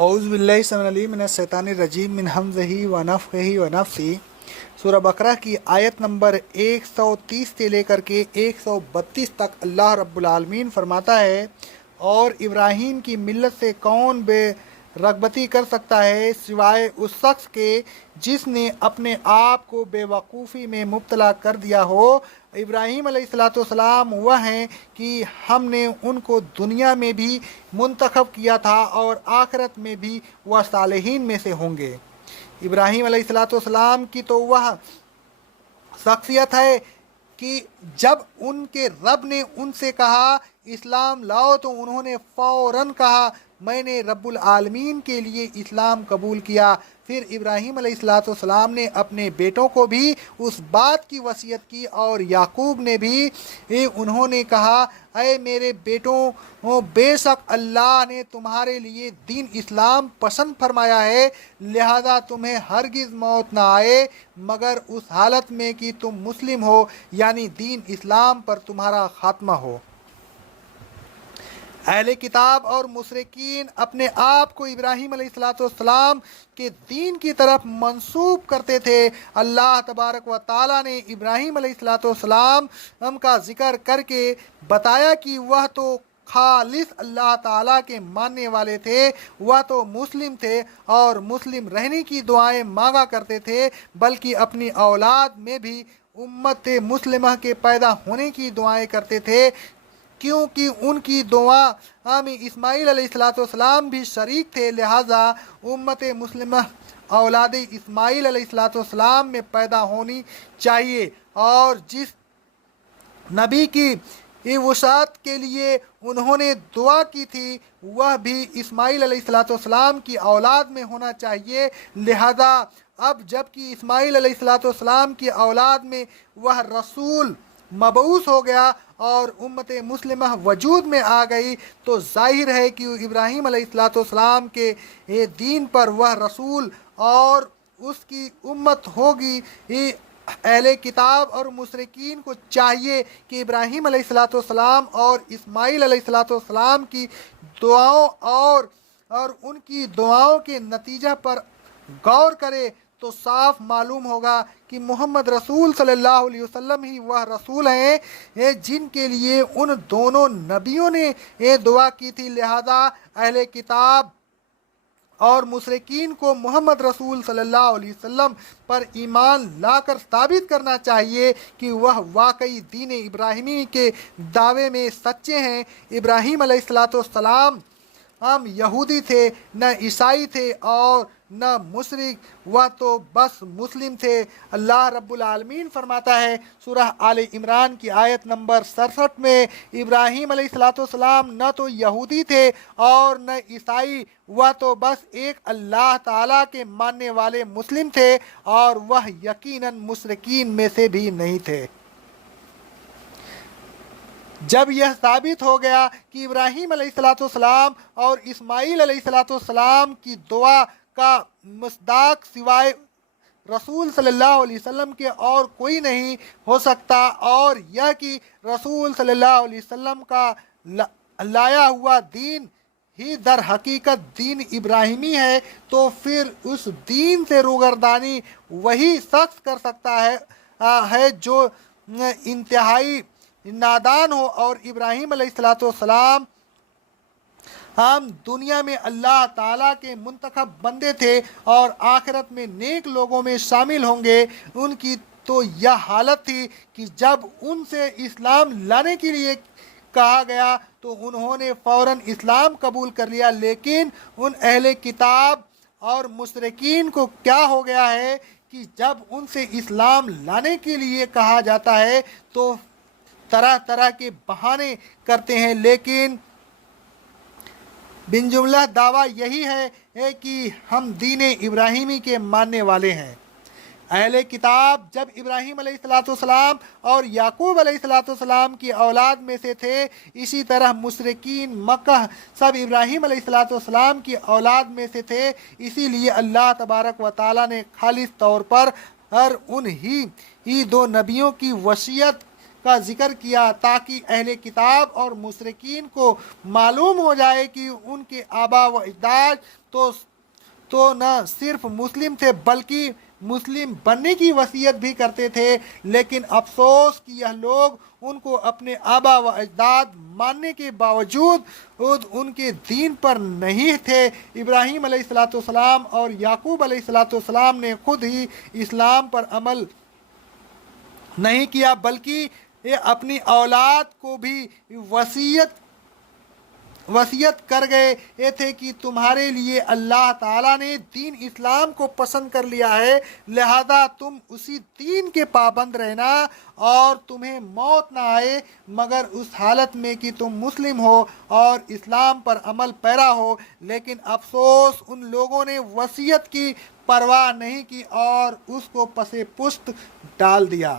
اعوذ باللہ السمیع العلیم من الشیطان الرجیم من حمزہ ونفخہ ونفثہ۔ سورہ بقرہ کی آیت نمبر 130 سے لے کر کے 132 تک اللہ رب العالمین فرماتا ہے، اور ابراہیم کی ملت سے کون بے رغبتی کر سکتا ہے سوائے اس شخص کے جس نے اپنے آپ کو بے وقوفی میں مبتلا کر دیا ہو۔ ابراہیم علیہ السلام وہ ہیں کہ ہم نے ان کو دنیا میں بھی منتخب کیا تھا اور آخرت میں بھی وہ صالحین میں سے ہوں گے۔ ابراہیم علیہ السلام کی تو وہ شخصیت ہے کہ جب ان کے رب نے ان سے کہا اسلام لاؤ تو انہوں نے فوراً کہا میں نے رب العالمین کے لیے اسلام قبول کیا۔ پھر ابراہیم علیہ السلام نے اپنے بیٹوں کو بھی اس بات کی وصیت کی، اور یعقوب نے بھی انہوں نے کہا اے میرے بیٹوں، بے شک اللہ نے تمہارے لیے دین اسلام پسند فرمایا ہے، لہذا تمہیں ہرگز موت نہ آئے مگر اس حالت میں کہ تم مسلم ہو، یعنی دین اسلام پر تمہارا خاتمہ ہو۔ اہل کتاب اور مشرکین اپنے آپ کو ابراہیم علیہ السلام کے دین کی طرف منسوب کرتے تھے۔ اللہ تبارک و تعالیٰ نے ابراہیم علیہ السلام کا ذکر کر کے بتایا کہ وہ تو خالص اللہ تعالیٰ کے ماننے والے تھے، وہ تو مسلم تھے اور مسلم رہنے کی دعائیں مانگا کرتے تھے، بلکہ اپنی اولاد میں بھی امت مسلمہ کے پیدا ہونے کی دعائیں کرتے تھے، کیونکہ ان کی دعا میں اسماعیل علیہ السلام بھی شریک تھے، لہٰذا امت مسلمہ اولاد اسماعیل علیہ السلام میں پیدا ہونی چاہیے، اور جس نبی کی وصیت کے لیے انہوں نے دعا کی تھی وہ بھی اسماعیل علیہ السلام کی اولاد میں ہونا چاہیے۔ لہذا اب جب کہ اسماعیل علیہ السلام کی اولاد میں وہ رسول مبعوث ہو گیا اور امت مسلمہ وجود میں آ گئی، تو ظاہر ہے کہ ابراہیم علیہ السلام کے دین پر وہ رسول اور اس کی امت ہوگی۔ اہل کتاب اور مشرکین کو چاہیے کہ ابراہیم علیہ السلام اور اسماعیل علیہ السلام کی دعاؤں اور ان کی دعاؤں کے نتیجہ پر غور کرے تو صاف معلوم ہوگا کہ محمد رسول صلی اللہ علیہ وسلم ہی وہ رسول ہیں جن کے لیے ان دونوں نبیوں نے دعا کی تھی۔ لہذا اہل کتاب اور مشرکین کو محمد رسول صلی اللہ علیہ وسلم پر ایمان لا کر ثابت کرنا چاہیے کہ وہ واقعی دین ابراہیمی کے دعوے میں سچے ہیں۔ ابراہیم علیہ السلام ہم یہودی تھے، نہ عیسائی تھے اور نہ مشرک، وہ تو بس مسلم تھے۔ اللہ رب العالمین فرماتا ہے سورہ آل عمران کی آیت نمبر 67 میں، ابراہیم علیہ السلام نہ تو یہودی تھے اور نہ عیسائی، وہ تو بس ایک اللہ تعالیٰ کے ماننے والے مسلم تھے، اور وہ یقیناً مشرکین میں سے بھی نہیں تھے۔ جب یہ ثابت ہو گیا کہ ابراہیم علیہ السلام اور اسماعیل علیہ السلام کی دعا کا مصداق سوائے رسول صلی اللہ علیہ وسلم کے اور کوئی نہیں ہو سکتا، اور یہ کہ رسول صلی اللہ علیہ وسلم کا لایا ہوا دین ہی در حقیقت دین ابراہیمی ہے، تو پھر اس دین سے روگردانی وہی شخص کر سکتا ہے جو انتہائی نادان ہو۔ اور ابراہیم علیہ السلام ہم دنیا میں اللہ تعالیٰ کے منتخب بندے تھے اور آخرت میں نیک لوگوں میں شامل ہوں گے۔ ان کی تو یہ حالت تھی کہ جب ان سے اسلام لانے کے لیے کہا گیا تو انہوں نے فوراً اسلام قبول کر لیا، لیکن ان اہل کتاب اور مشرکین کو کیا ہو گیا ہے کہ جب ان سے اسلام لانے کے لیے کہا جاتا ہے تو طرح طرح کے بہانے کرتے ہیں، لیکن بن جملہ دعویٰ یہی ہے کہ ہم دین ابراہیمی کے ماننے والے ہیں۔ اہل کتاب جب ابراہیم علیہ السلام اور یعقوب علیہ السلام کی اولاد میں سے تھے، اسی طرح مشرکین مکہ سب ابراہیم علیہ السلام کی اولاد میں سے تھے، اسی لیے اللہ تبارک و تعالیٰ نے خالص طور پر ان ہی دو نبیوں کی وصیت کا ذکر کیا تاکہ اہل کتاب اور مشرکین کو معلوم ہو جائے کہ ان کے آبا و اجداد تو نہ صرف مسلم تھے بلکہ مسلم بننے کی وصیت بھی کرتے تھے، لیکن افسوس کہ یہ لوگ ان کو اپنے آبا و اجداد ماننے کے باوجود ان کے دین پر نہیں تھے۔ ابراہیم علیہ السلام اور یعقوب علیہ السلام نے خود ہی اسلام پر عمل نہیں کیا بلکہ یہ اپنی اولاد کو بھی وصیت کر گئے تھے کہ تمہارے لیے اللہ تعالیٰ نے دین اسلام کو پسند کر لیا ہے، لہذا تم اسی دین کے پابند رہنا اور تمہیں موت نہ آئے مگر اس حالت میں کہ تم مسلم ہو اور اسلام پر عمل پیرا ہو۔ لیکن افسوس ان لوگوں نے وصیت کی پرواہ نہیں کی اور اس کو پس پشت ڈال دیا۔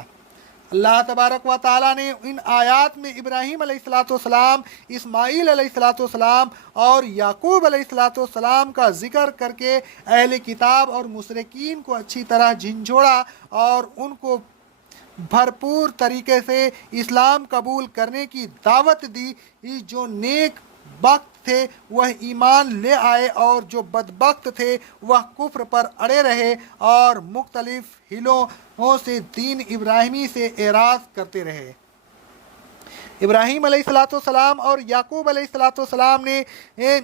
اللہ تبارک و تعالیٰ نے ان آیات میں ابراہیم علیہ السلام، اسماعیل علیہ السلام اور یعقوب علیہ السلام کا ذکر کر کے اہل کتاب اور مشرکین کو اچھی طرح جھنجھوڑا اور ان کو بھرپور طریقے سے اسلام قبول کرنے کی دعوت دی۔ جو نیک بخت تھے وہ ایمان لے آئے اور جو بدبخت تھے وہ کفر پر اڑے رہے اور مختلف ہیلوں سے دین ابراہیمی سے اعراض کرتے رہے۔ ابراہیم علیہ السلام اور یعقوب علیہ السلام نے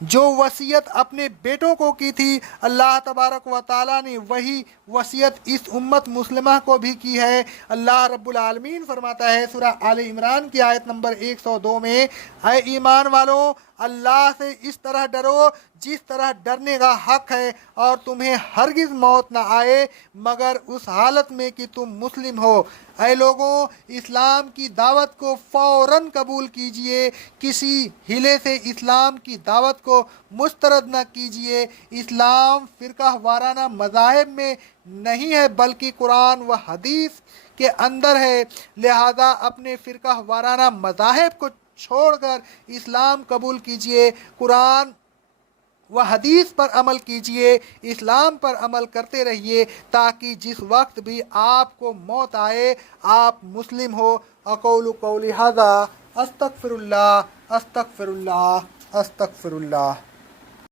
جو وصیت اپنے بیٹوں کو کی تھی، اللہ تبارک و تعالیٰ نے وہی وصیت اس امت مسلمہ کو بھی کی ہے۔ اللہ رب العالمین فرماتا ہے سورہ آل عمران کی آیت نمبر 102 میں، اے ایمان والو، اللہ سے اس طرح ڈرو جس طرح ڈرنے کا حق ہے اور تمہیں ہرگز موت نہ آئے مگر اس حالت میں کہ تم مسلم ہو۔ اے لوگوں، اسلام کی دعوت کو فوراً قبول کیجئے، کسی ہیلے سے اسلام کی دعوت کو مسترد نہ کیجئے۔ اسلام فرقہ وارانہ مذاہب میں نہیں ہے بلکہ قرآن و حدیث کے اندر ہے، لہذا اپنے فرقہ وارانہ مذاہب کو چھوڑ کر اسلام قبول کیجئے، قرآن و حدیث پر عمل کیجئے، اسلام پر عمل کرتے رہیے تاکہ جس وقت بھی آپ کو موت آئے آپ مسلم ہو۔ اقول قولی ھذا استغفر اللہ استغفر اللہ استغفر اللہ۔